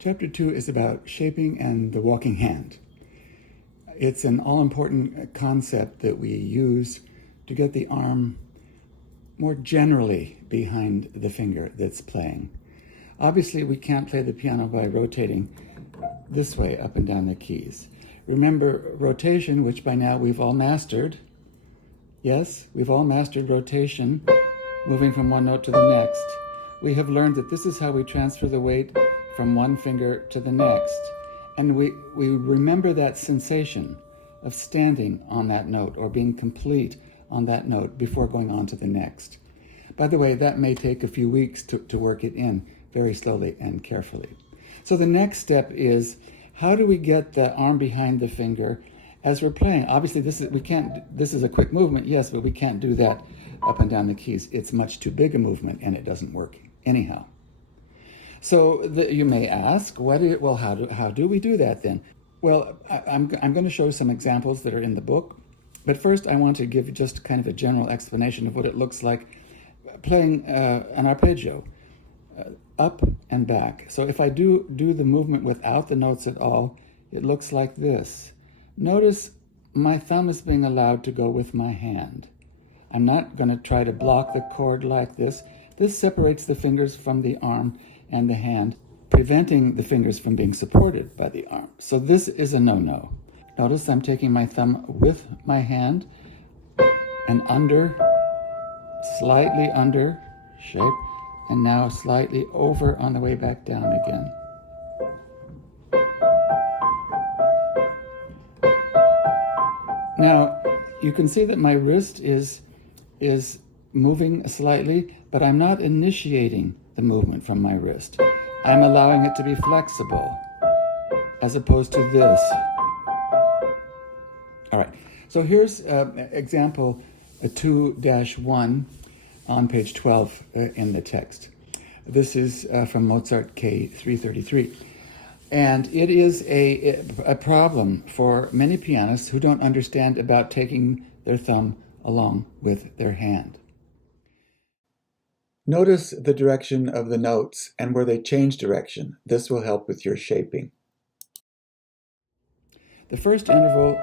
Chapter 2 is about shaping and the walking hand. It's an all-important concept that we use to get the arm more generally behind the finger that's playing. Obviously, we can't play the piano by rotating this way up and down the keys. Remember rotation, which by now we've all mastered. Yes, we've all mastered rotation, moving from one note to the next. We have learned that this is how we transfer the weight from one finger to the next. And we remember that sensation of standing on that note or being complete on that note before going on to the next. By the way, that may take a few weeks to work it in very slowly and carefully. So the next step is, how do we get the arm behind the finger as we're playing? Obviously, this is a quick movement, yes, but we can't do that up and down the keys. It's much too big a movement and it doesn't work anyhow. So you may ask, how do we do that then? Well, I'm going to show some examples that are in the book, but first I want to give just kind of a general explanation of what it looks like playing an arpeggio, up and back. So if I do the movement without the notes at all, it looks like this. Notice my thumb is being allowed to go with my hand. I'm not going to try to block the chord like this. This separates the fingers from the arm and the hand, preventing the fingers from being supported by the arm. So this is a no-no. Notice I'm taking my thumb with my hand and under, slightly under shape, and now slightly over on the way back down again. Now, you can see that my wrist is moving slightly, but I'm not initiating the movement from my wrist. I'm allowing it to be flexible, as opposed to this. All right, so here's example 2-1 on page 12 in the text. This is from Mozart K333. And it is a problem for many pianists who don't understand about taking their thumb along with their hand. Notice the direction of the notes and where they change direction. This will help with your shaping. The first interval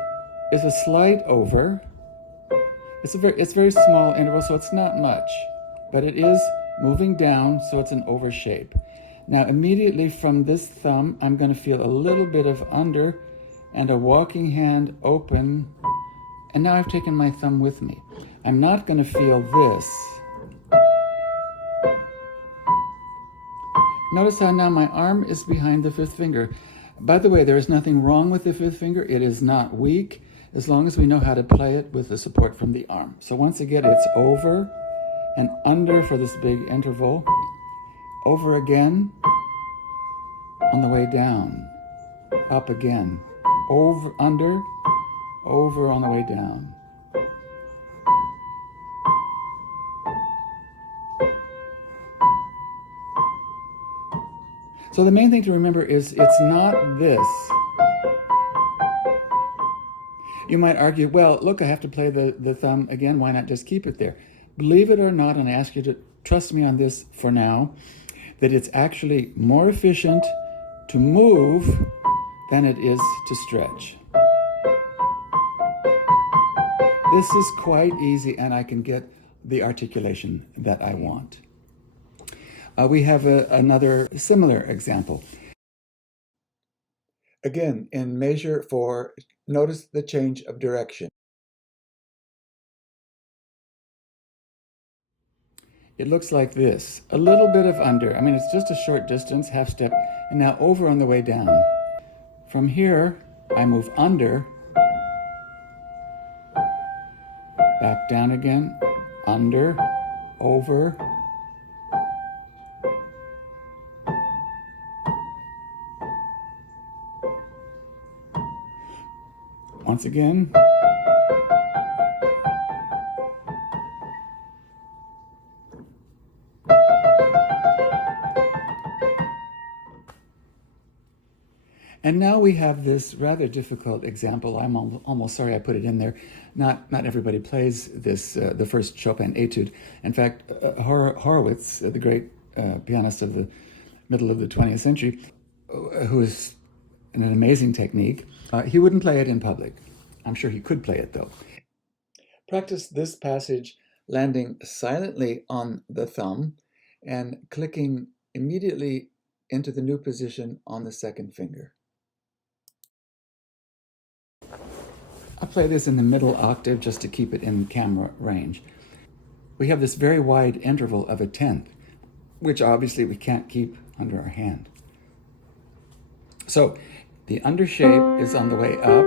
is a slight over. It's a very small interval, so it's not much, but it is moving down, so it's an over shape. Now, immediately from this thumb, I'm going to feel a little bit of under and a walking hand open, and now I've taken my thumb with me. I'm not going to feel this. Notice how now my arm is behind the fifth finger. By the way, there is nothing wrong with the fifth finger. It is not weak, as long as we know how to play it with the support from the arm. So once again, it's over and under for this big interval. Over again on the way down. Up again. Over, under, over on the way down. So the main thing to remember is it's not this. You might argue, well, look, I have to play the thumb again. Why not just keep it there? Believe it or not, and I ask you to trust me on this for now, that it's actually more efficient to move than it is to stretch. This is quite easy, and I can get the articulation that I want. We have another similar example. Again, in measure 4, notice the change of direction. It looks like this. A little bit of under. I mean, it's just a short distance, half step, and now over on the way down. From here, I move under, back down again, under, over, once again, And now we have this rather difficult example. I'm almost sorry I put it in there. Not everybody plays this, the first Chopin etude. In fact, Horowitz, the great pianist of the middle of the 20th century, who is an amazing technique, he wouldn't play it in public. I'm sure he could play it, though. Practice this passage landing silently on the thumb and clicking immediately into the new position on the second finger. I'll play this in the middle octave just to keep it in camera range. We have this very wide interval of a tenth, which obviously we can't keep under our hand. So the undershape is on the way up,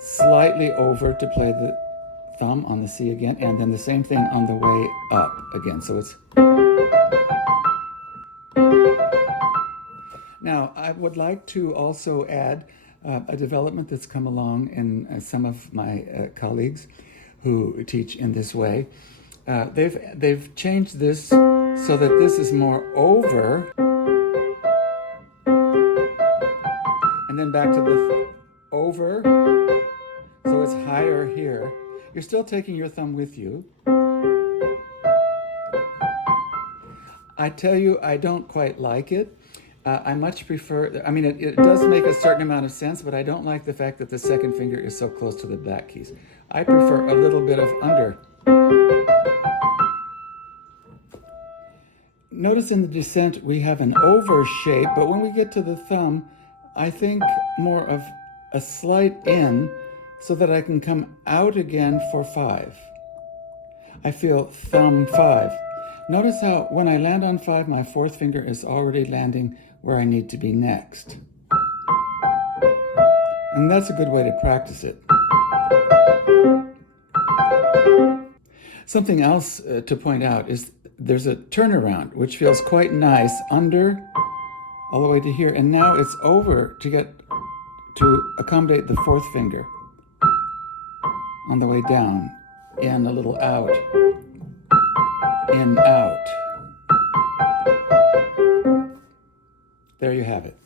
slightly over to play the thumb on the C again, and then the same thing on the way up again. So it's... Now, I would like to also add a development that's come along in some of my colleagues who teach in this way. They've changed this so that this is more over, and then back to the over, so it's higher here. You're still taking your thumb with you. I tell you, I don't quite like it. I much prefer, I mean, it does make a certain amount of sense, but I don't like the fact that the second finger is so close to the back keys. I prefer a little bit of under. Notice in the descent we have an over shape, but when we get to the thumb, I think more of a slight in so that I can come out again for 5. I feel thumb 5. Notice how when I land on 5, my fourth finger is already landing where I need to be next. And that's a good way to practice it. Something else to point out is there's a turnaround, which feels quite nice, under all the way to here. And now it's over to get to accommodate the fourth finger on the way down, in, a little out, in, out. There you have it.